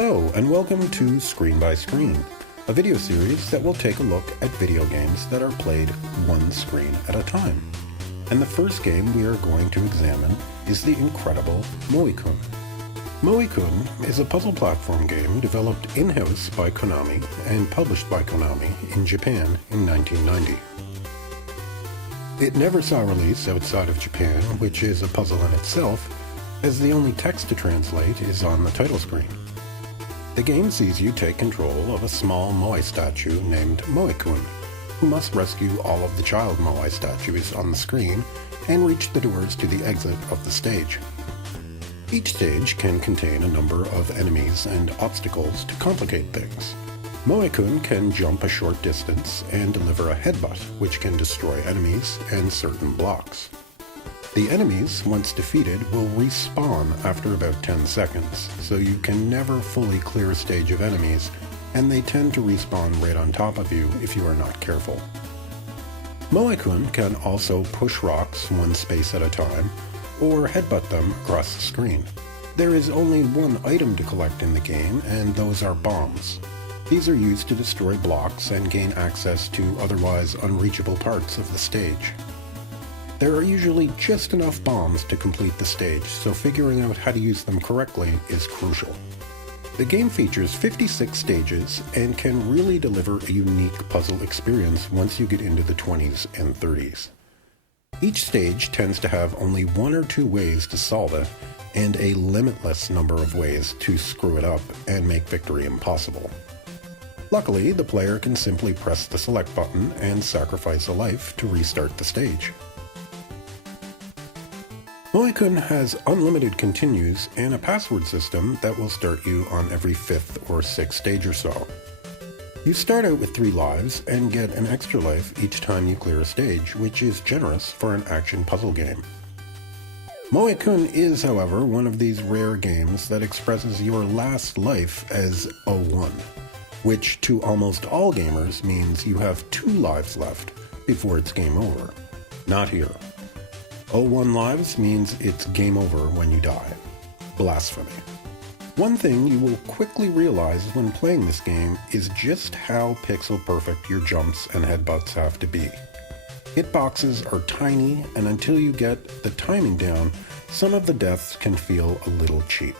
Hello, and welcome to Screen by Screen, a video series that will take a look at video games that are played one screen at a time. And the first game we are going to examine is the incredible Moai Kun. Moai Kun is a puzzle platform game developed in-house by Konami and published by Konami in Japan in 1990. It never saw release outside of Japan, which is a puzzle in itself, as the only text to translate is on the title screen. The game sees you take control of a small Moai statue named Moai Kun, who must rescue all of the child Moai statues on the screen and reach the doors to the exit of the stage. Each stage can contain a number of enemies and obstacles to complicate things. Moai Kun can jump a short distance and deliver a headbutt, which can destroy enemies and certain blocks. The enemies, once defeated, will respawn after about 10 seconds, so you can never fully clear a stage of enemies, and they tend to respawn right on top of you if you are not careful. Moai Kun can also push rocks one space at a time, or headbutt them across the screen. There is only one item to collect in the game, and those are bombs. These are used to destroy blocks and gain access to otherwise unreachable parts of the stage. There are usually just enough bombs to complete the stage, so figuring out how to use them correctly is crucial. The game features 56 stages and can really deliver a unique puzzle experience once you get into the 20s and 30s. Each stage tends to have only one or two ways to solve it, and a limitless number of ways to screw it up and make victory impossible. Luckily, the player can simply press the select button and sacrifice a life to restart the stage. Moai Kun has unlimited continues and a password system that will start you on every 5th or 6th stage or so. You start out with 3 lives and get an extra life each time you clear a stage, which is generous for an action puzzle game. Moai Kun is, however, one of these rare games that expresses your last life as 01, which to almost all gamers means you have 2 lives left before it's game over. Not here. 01 lives means it's game over when you die. Blasphemy. One thing you will quickly realize when playing this game is just how pixel perfect your jumps and headbutts have to be. Hitboxes are tiny, and until you get the timing down, some of the deaths can feel a little cheap.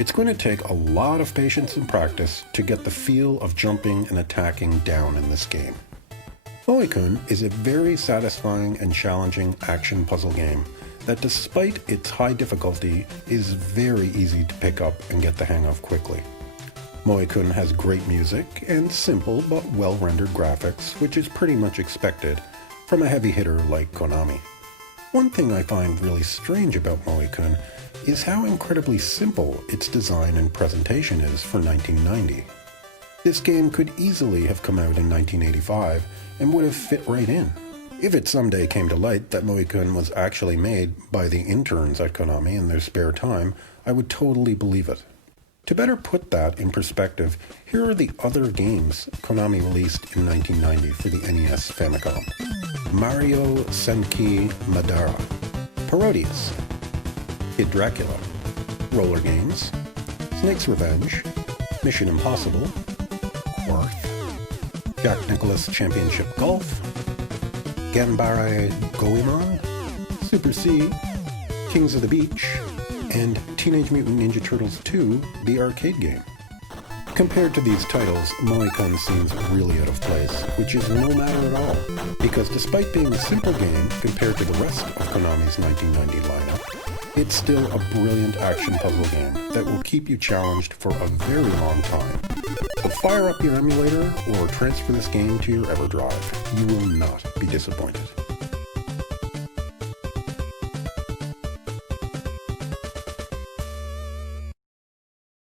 It's going to take a lot of patience and practice to get the feel of jumping and attacking down in this game. Moai Kun is a very satisfying and challenging action puzzle game that, despite its high difficulty, is very easy to pick up and get the hang of quickly. Moai Kun has great music and simple but well-rendered graphics, which is pretty much expected from a heavy hitter like Konami. One thing I find really strange about Moai Kun is how incredibly simple its design and presentation is for 1990. This game could easily have come out in 1985 and would have fit right in. If it someday came to light that Moai Kun was actually made by the interns at Konami in their spare time, I would totally believe it. To better put that in perspective, here are the other games Konami released in 1990 for the NES Famicom. Mario Senki Madara, Parodius, Kid Dracula, Roller Games, Snake's Revenge, Mission Impossible, Quarth, Jack Nicklaus Championship Golf, Ganbare Goemon, Super C, Kings of the Beach, and Teenage Mutant Ninja Turtles 2, the arcade game. Compared to these titles, Moai Kun seems really out of place, which is no matter at all, because despite being a simple game compared to the rest of Konami's 1990 lineup, it's still a brilliant action puzzle game that will keep you challenged for a very long time. So fire up your emulator or transfer this game to your EverDrive. You will not be disappointed.